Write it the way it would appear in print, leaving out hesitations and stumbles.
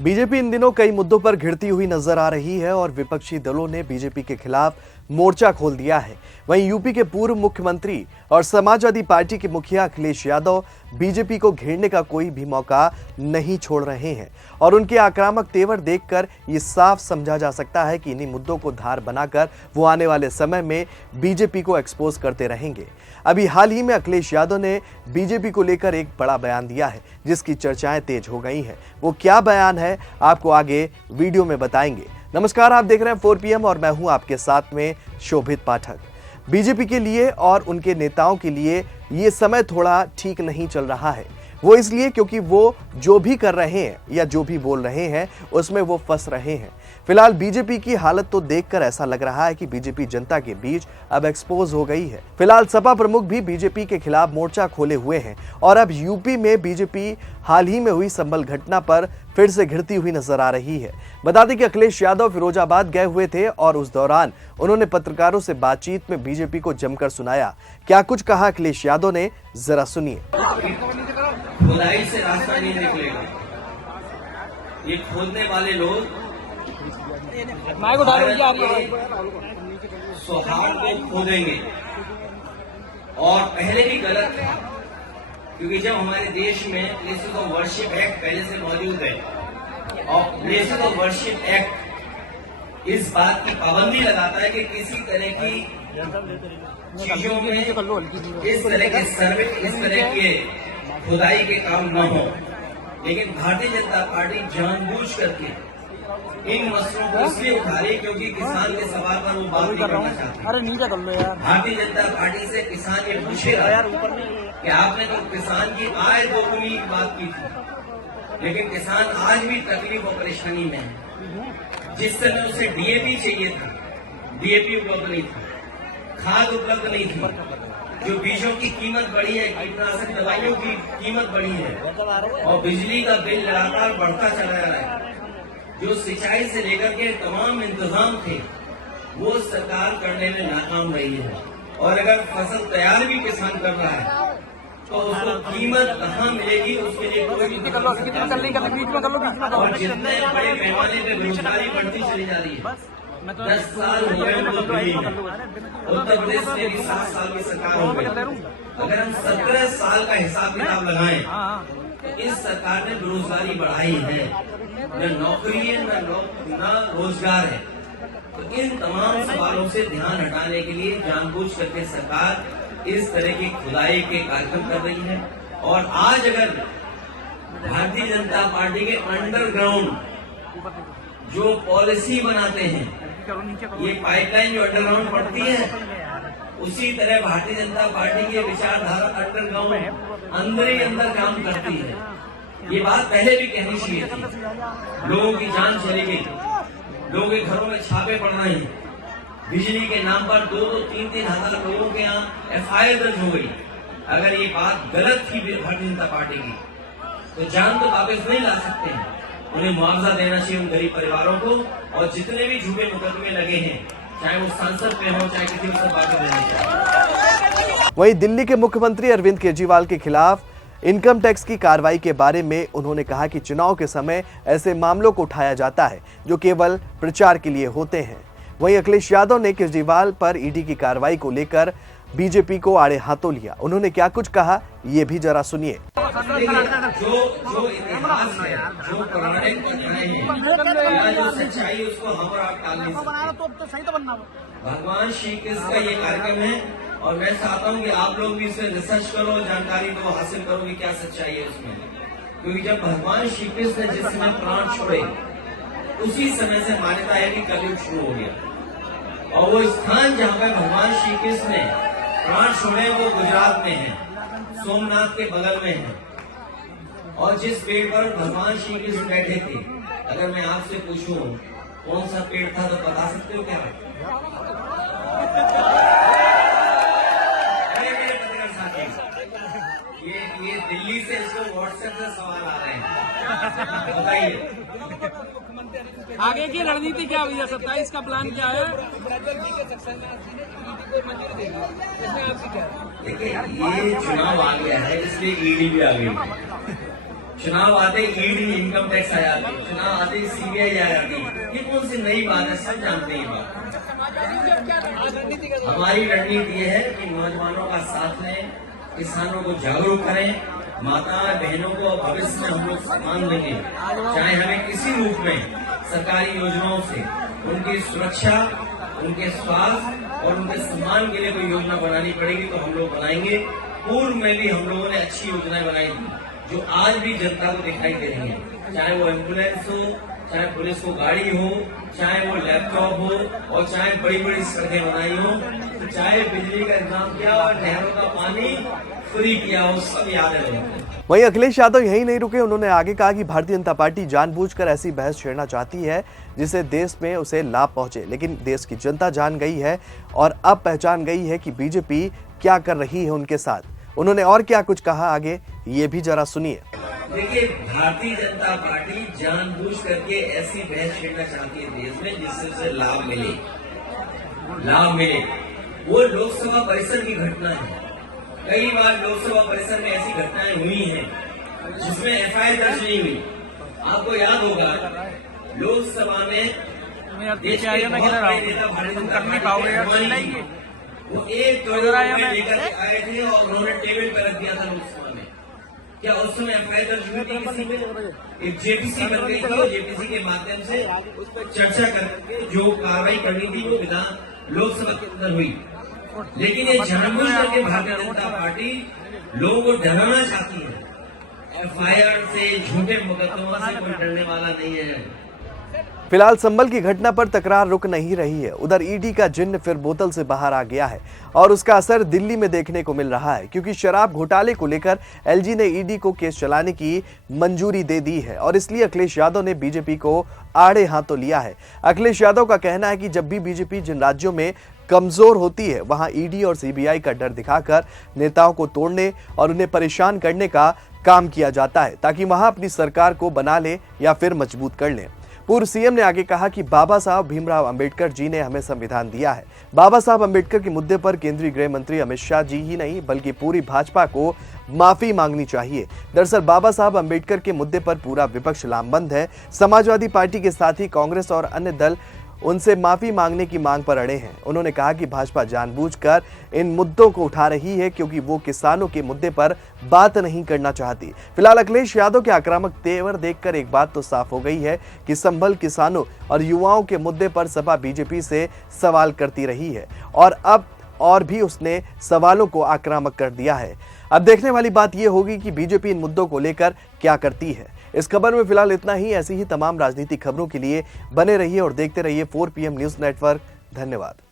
BJP in दिनों कई मुद्दों पर घिरती हुई नजर आ रही है और विपक्षी दलों ने बीजेपी के खिलाफ मोर्चा खोल दिया है। वहीं यूपी के पूर्व मुख्यमंत्री और समाजवादी पार्टी के मुखिया अखिलेश यादव बीजेपी को घेरने का कोई भी मौका नहीं छोड़ रहे हैं और उनके आक्रामक तेवर देखकर ये साफ समझा जा सकता है कि इन्हीं मुद्दों को धार बनाकर वो आने वाले समय में बीजेपी को एक्सपोज करते रहेंगे। अभी हाल ही में अखिलेश यादव ने बीजेपी को लेकर एक बड़ा बयान दिया है जिसकी चर्चाएं तेज हो गई हैं। वो क्या बयान है आपको आगे वीडियो में बताएंगे। नमस्कार, आप देख रहे हैं 4 PM और मैं हूं आपके साथ में शोभित पाठक। बीजेपी के लिए और उनके नेताओं के लिए ये समय थोड़ा ठीक नहीं चल रहा है। वो इसलिए क्योंकि वो जो भी कर रहे हैं या जो भी बोल रहे हैं उसमें वो फंस रहे हैं। फिलहाल बीजेपी की हालत तो देखकर ऐसा लग रहा है कि बीजेपी जनता के बीच अब एक्सपोज हो गई है। फिलहाल सपा प्रमुख भी बीजेपी के खिलाफ मोर्चा खोले हुए हैं और अब यूपी में बीजेपी हाल ही में हुई संभल घटना पर फिर से घिरती हुई नजर आ रही है। बता दें कि अखिलेश यादव फिरोजाबाद गए हुए थे और उस दौरान उन्होंने पत्रकारों से बातचीत में बीजेपी को जमकर सुनाया। क्या कुछ कहा अखिलेश यादव ने, जरा सुनिए। खुदाई से रास्ता नहीं निकलेगा। ये खोदने वाले लोग सौहार्द को खोदेंगे और पहले भी गलत है, क्योंकि जब हमारे देश में प्लेसेस ऑफ वर्शिप एक्ट पहले से मौजूद है और प्लेसेस ऑफ वर्शिप एक्ट इस बात की पाबंदी लगाता है कि किसी तरह की चीजों में इस तरह के खुदाई के काम न हो, लेकिन भारतीय जनता पार्टी जानबूझ करके इन मसलों को इसलिए उठा रही क्योंकि किसान के सवाल पर वो बात नहीं करना चाहती। अरे नीचे कर लो यार। भारतीय जनता पार्टी से किसान ये पूछेगा कि आपने तो किसान की आय दोगुनी की बात की थी, लेकिन किसान आज भी तकलीफ और परेशानी में है। जिस समय उसे डीएपी चाहिए था, डीएपी उपलब्ध नहीं था, खाद उपलब्ध नहीं थी, जो बीजों की कीमत बढ़ी है, कीटनाशक दवाइयों की कीमत बढ़ी है और बिजली का बिल लगातार बढ़ता चला जा रहा है। जो सिंचाई से लेकर के तमाम इंतजाम थे वो सरकार करने में नाकाम रही है और अगर फसल तैयार भी किसान कर रहा है तो उसको कीमत कहाँ मिलेगी, उसके लिए कोई और जितने बड़े पैमाने पे बेरोजगारी बढ़ती चली जा रही है। 10 साल हो गए उत्तर प्रदेश में भी 7 साल की सरकार हो गई। अगर हम 17 साल का हिसाब किताब लगाएं तो इस सरकार ने बेरोजगारी बढ़ाई है, न नौकरी है न रोजगार है। तो इन तमाम सवालों से ध्यान हटाने के लिए जानबूझ करके सरकार इस तरह की खुदाई के कार्यक्रम कर रही है। और आज अगर भारतीय जनता पार्टी के अंडरग्राउंड जो पॉलिसी बनाते हैं, ये पाइपलाइन जो अंडरग्राउंड पड़ती है, उसी तरह भारतीय जनता पार्टी की विचारधारा अंडरग्राउंड अंदर ही अंदर काम करती है। ये बात पहले भी कहनी चाहिए थी। लोगों की जान चली गई, लोगों के घरों में छापे पड़ रहे हैं, बिजली के नाम पर 2-2, 3-3 हजार लोगों के यहाँ FIR दर्ज हो गई। अगर ये बात गलत थी भारतीय जनता पार्टी की तो जान तो वापस नहीं ला सकते हैं। उन्हें मुआवजा देना चाहिए उन गरीब परिवारों को और जितने भी झूठे मुकदमे लगे हैं, चाहे वो सांसद पे हो चाहे किसी को बात देनी चाहिए। वहीं दिल्ली के मुख्यमंत्री अरविंद केजरीवाल के खिलाफ इनकम टैक्स की कार्रवाई के बारे में उन्होंने कहा कि चुनाव के समय ऐसे मामलों को उठाया जाता है जो केवल प्रचार के लिए होते हैं। वहीं अखिलेश यादव ने केजरीवाल पर ईडी की कार्रवाई को लेकर बीजेपी को आड़े हाथों लिया। उन्होंने क्या कुछ कहा, ये भी जरा सुनिए। जो इतिहास है, जो पौराणिक कथाएं हैं, जो सच्चाई उसको हम और आप टाल नहीं सकते। भगवान श्री कृष्ण का ये कार्यक्रम है और मैं चाहता हूँ कि आप लोग भी इसमें रिसर्च करो, जानकारी दो, हासिल करो कि क्या सच्चाई है उसमें। क्योंकि जब भगवान श्री कृष्ण ने जिस समय प्राण छोड़े उसी समय से मान्यता है कि कलयुग शुरू हो गया और वो स्थान जहाँ पे भगवान श्री कृष्ण ने प्राण छोड़े वो गुजरात में है, सोमनाथ के बगल में है। और जिस पेड़ पर भगवान श्री कृष्ण बैठे थे, अगर मैं आपसे पूछूं कौन सा पेड़ था तो बता सकते हो क्या? ये दिल्ली से इसको व्हाट्सएप से सवाल आ रहे हैं, बताइए आगे की रणनीति क्या हुई है? 27 का प्लान क्या है? देखिए, ये चुनाव आ गया है इसलिए ईडी भी आ गई। चुनाव आते ईडी इनकम टैक्स आ जाती, चुनाव आते सीबीआई आ जाती। ये कौन सी नई बात है, सब जानते हैं ये बात। हमारी रणनीति ये है कि नौजवानों का साथ लें, किसानों को जागरूक करें, माता बहनों को भविष्य में हम लोग सम्मान देंगे, चाहे हमें किसी रूप में सरकारी योजनाओं से उनकी सुरक्षा, उनके स्वास्थ्य और उनके सम्मान के लिए कोई योजना बनानी पड़ेगी तो हम लोग बनाएंगे। पूर्व में भी हम लोगों ने अच्छी योजनाएं बनाई थी जो आज भी जनता को दिखाई दे रही है, चाहे वो एम्बुलेंस हो, चाहे पुलिस को गाड़ी हो, चाहे वो लैपटॉप हो और चाहे बड़ी बड़ी सड़कें बनाई हो, चाहे बिजली का इंतजाम किया और नहरों का पानी फ्री किया हो, सब याद है लोगों को। वहीं अखिलेश यादव यही नहीं रुके, उन्होंने आगे कहा कि भारतीय जनता पार्टी जानबूझकर ऐसी बहस छेड़ना चाहती है जिससे देश में उसे लाभ पहुंचे, लेकिन देश की जनता जान गई है और अब पहचान गई है कि बीजेपी क्या कर रही है उनके साथ। उन्होंने और क्या कुछ कहा आगे, ये भी जरा सुनिए। देखिए, भारतीय जनता पार्टी जानबूझ करके ऐसी बहस छेड़ना चाहती है देश में जिससे उसे लाभ मिले। वो लोकसभा परिसर की घटना है। कई बार लोकसभा परिसर में ऐसी घटनाएं हुई हैं जिसमें एफआईआर दर्ज नहीं हुई। आपको याद होगा लोकसभा में देश के बहुत बड़े नेता भारतीय जनता पार्टी के वो 1 करोड़ रुपए लेकर के आए थे और उन्होंने टेबल पर रख दिया था लोकसभा में। क्या उस समय एफआईआर दर्ज हुई थी किसी में? एक जेपीसी बन गई थी और जेपीसी के माध्यम से चर्चा करके जो कार्रवाई करनी थी वो विधान लोकसभा के अंदर हुई। लेकिन ये जानबूझ करके भारतीय जनता पार्टी लोगों को डराना चाहती है। एफआईआर से, झूठे मुकदमों से कोई डरने वाला नहीं है। फिलहाल संभल की घटना पर तकरार रुक नहीं रही है। उधर ईडी का जिन्न फिर बोतल से बाहर आ गया है और उसका असर दिल्ली में देखने को मिल रहा है, क्योंकि शराब घोटाले को लेकर एलजी ने ईडी को केस चलाने की मंजूरी दे दी है और इसलिए अखिलेश यादव ने बीजेपी को आड़े हाथों लिया है। अखिलेश यादव का कहना है कि जब भी बीजेपी जिन राज्यों में कमजोर होती है वहां ईडी और सीबीआई का डर दिखाकर नेताओं को तोड़ने और उन्हें परेशान करने का काम किया जाता है ताकि वहां अपनी सरकार को बना ले या फिर मजबूत कर ले। पूर्व सीएम ने आगे कहा कि बाबा साहब भीमराव अंबेडकर जी ने हमें संविधान दिया है। बाबा साहब अंबेडकर के मुद्दे पर केंद्रीय गृह मंत्री अमित शाह जी ही नहीं बल्कि पूरी भाजपा को माफी मांगनी चाहिए। दरअसल बाबा साहब अंबेडकर के मुद्दे पर पूरा विपक्ष लामबंद है। समाजवादी पार्टी के साथ ही कांग्रेस और अन्य दल उनसे माफी मांगने की मांग पर अड़े हैं। उन्होंने कहा कि भाजपा जानबूझकर इन मुद्दों को उठा रही है क्योंकि वो किसानों के मुद्दे पर बात नहीं करना चाहती। फिलहाल अखिलेश यादव के आक्रामक तेवर देखकर एक बात तो साफ हो गई है कि संभल किसानों और युवाओं के मुद्दे पर सपा बीजेपी से सवाल करती रही है और अब और भी उसने सवालों को आक्रामक कर दिया है। अब देखने वाली बात यह होगी कि बीजेपी इन मुद्दों को लेकर क्या करती है। इस खबर में फिलहाल इतना ही। ऐसी ही तमाम राजनीतिक खबरों के लिए बने रहिए और देखते रहिए 4 PM न्यूज नेटवर्क। धन्यवाद।